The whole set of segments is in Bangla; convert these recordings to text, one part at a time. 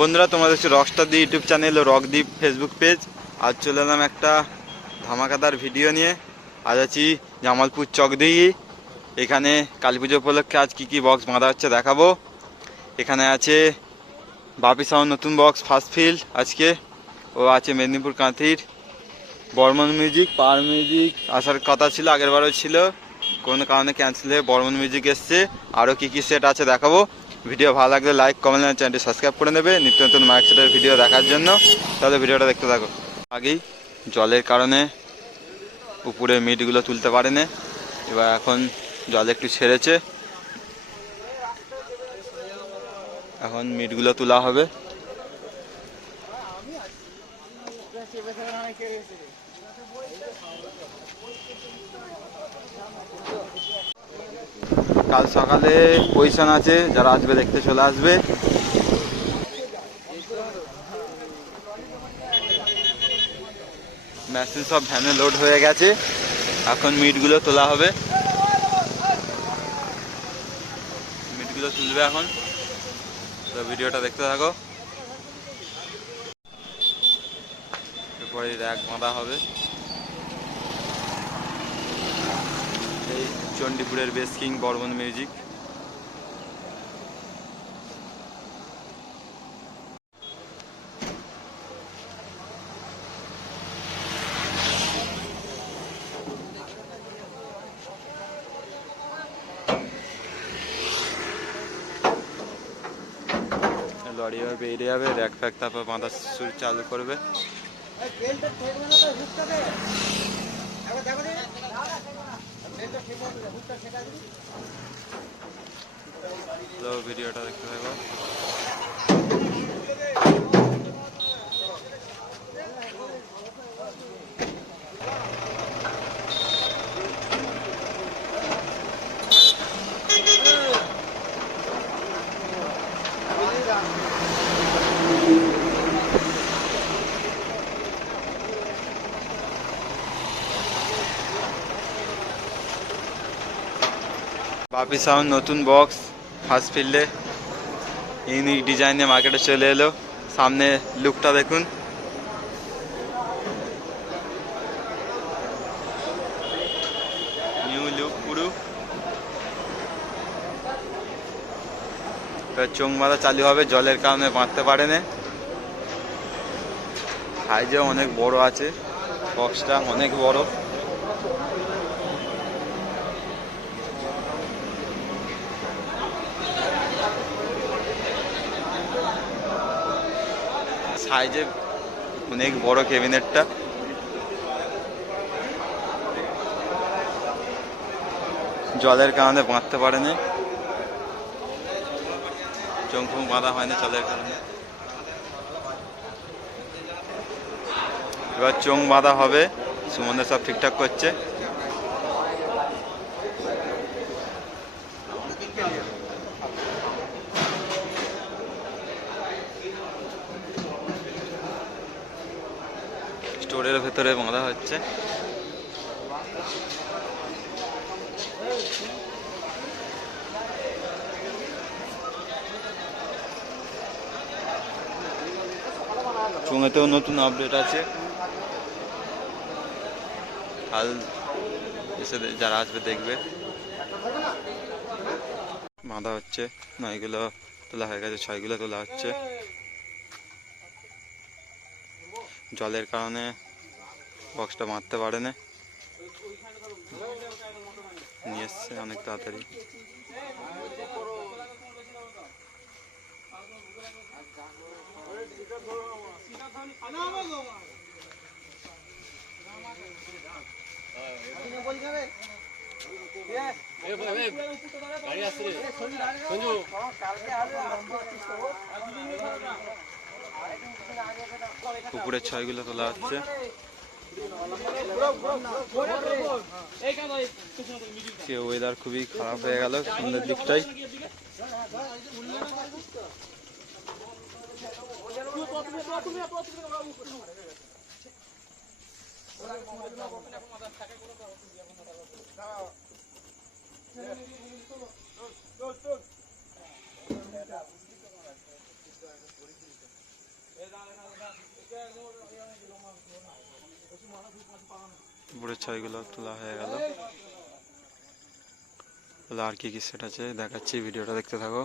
বন্ধুরা, তোমরা দেখছ রকস্টার দি ইউটিউব চ্যানেল ও রকদীপ ফেসবুক পেজ আজ চলে এলাম একটা ধামাকাদার ভিডিও নিয়ে। আজ আছি জামালপুর চকদিঘি। এখানে কালী পুজো উপলক্ষে আজ কী কী বক্স বাঁধা হচ্ছে দেখাবো। এখানে আছে বাপি সাউন্ড নতুন বক্স ফার্স্ট ফিল্ড আজকে। ও আছে মেদিনীপুর কাঁথির। বর্মন মিউজিক পাওয়ার মিউজিক আসার কথা ছিল আগের বারও ছিল। কোনো কারণে ক্যান্সেল হয়ে বর্মন মিউজিক এসছে। আরও কী কী সেট আছে দেখাবো। ভিডিও ভালো লাগলে লাইক কমেন্ট চ্যানেলটি সাবস্ক্রাইব করে নেবে। নিত্য নতুন মাইক সেটের ভিডিও দেখার জন্য। তাহলে ভিডিওটা দেখতে থাকো। আগেই জলের কারণে উপরে মিটগুলো তুলতে পারেনি। এবার এখন জল একটু ছেড়েছে। এখন মিটগুলো তোলা হবে। কাল সকালে পজিশন আছে, যারা আসবে দেখতে চলে আসবে। মেশিন সব ভ্যানে লোড হয়ে গেছে। এখন মিটগুলো তোলা হবে। মিটগুলো তুলবে এখন। তো ভিডিওটা দেখতে থাকো। এরপরে র্যাক বাঁধা হবে এই চণ্ডীপুরের bass king Barman music. Lorry এবার বেরিয়ে যাবে র্যাক ফ্যাক তারপর বাঁধা শুরু চালু করবে তো ভিডিওটা দেখতে থাকো বাপি সাউন্ড, নতুন বক্স ফার্স্ট ফিল্ডে ইউনিক ডিজাইনে মার্কেটে চলে এলো। সামনে লুকটা দেখুন। নিউ লুক বাঁধা চালু হবে, জলের কারণে বাঁধতে পারে না সাইজেও অনেক বড় আছে। বক্সটা অনেক বড়। সাইজে অনেক বড় ক্যাবিনেটটা। জলের কারণে বাঁধতে পারেনি। চোখ বাঁধা হয়নি জলের কারণে। এবার চোখ বাঁধা হবে। সুমন্দর সব ঠিকঠাক করছে। স্টোরের ভেতরে বাঁধা হচ্ছে। চুঙেতেও নতুন আপডেট আছে। কাল এসে যারা আসবে দেখবে। বাঁধা হচ্ছে, নয়গুলো তোলা হয়ে গেছে, ছয়গুলো তোলা হচ্ছে। জলের কারণে বক্সটা মারতে পারে না নিয়ে এসছে অনেক তাড়াতাড়ি। পুকুরের ছয়গুলো তোলা হচ্ছে। সে ওয়েদার খুবই খারাপ হয়ে গেল সন্ধ্যের দিকটাই। উপরের ছবিগুলো তোলা হয়ে গেল। আর কি কি সেট আছে দেখাচ্ছি, ভিডিওটা দেখতে থাকো।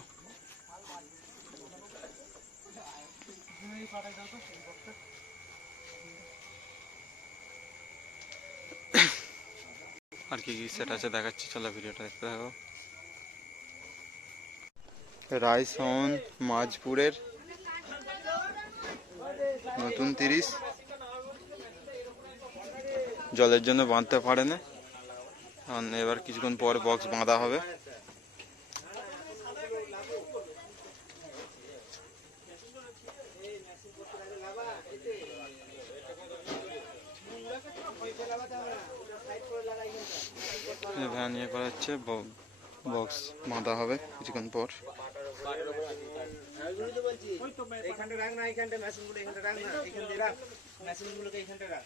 আর কি কি সেট আছে দেখাচ্ছি, চলো ভিডিওটা দেখতে থাকো। রায় সাউন্ড মাঝপুরের, নতুন তিরিশ। জলের জন্য বাঁধতে পারে না। এবার কিছুক্ষণ পর বক্স বাঁধা হবে। ভ্যান ইয়ে করা হচ্ছে বক্স বাঁধা হবে কিছুক্ষণ পর। এইখানটা রাখ না এইখানটা মেশিনগুলো এখানটা রাখ না দিয়ে রাখ। মেশিনগুলোকে এইখানটা রাখ।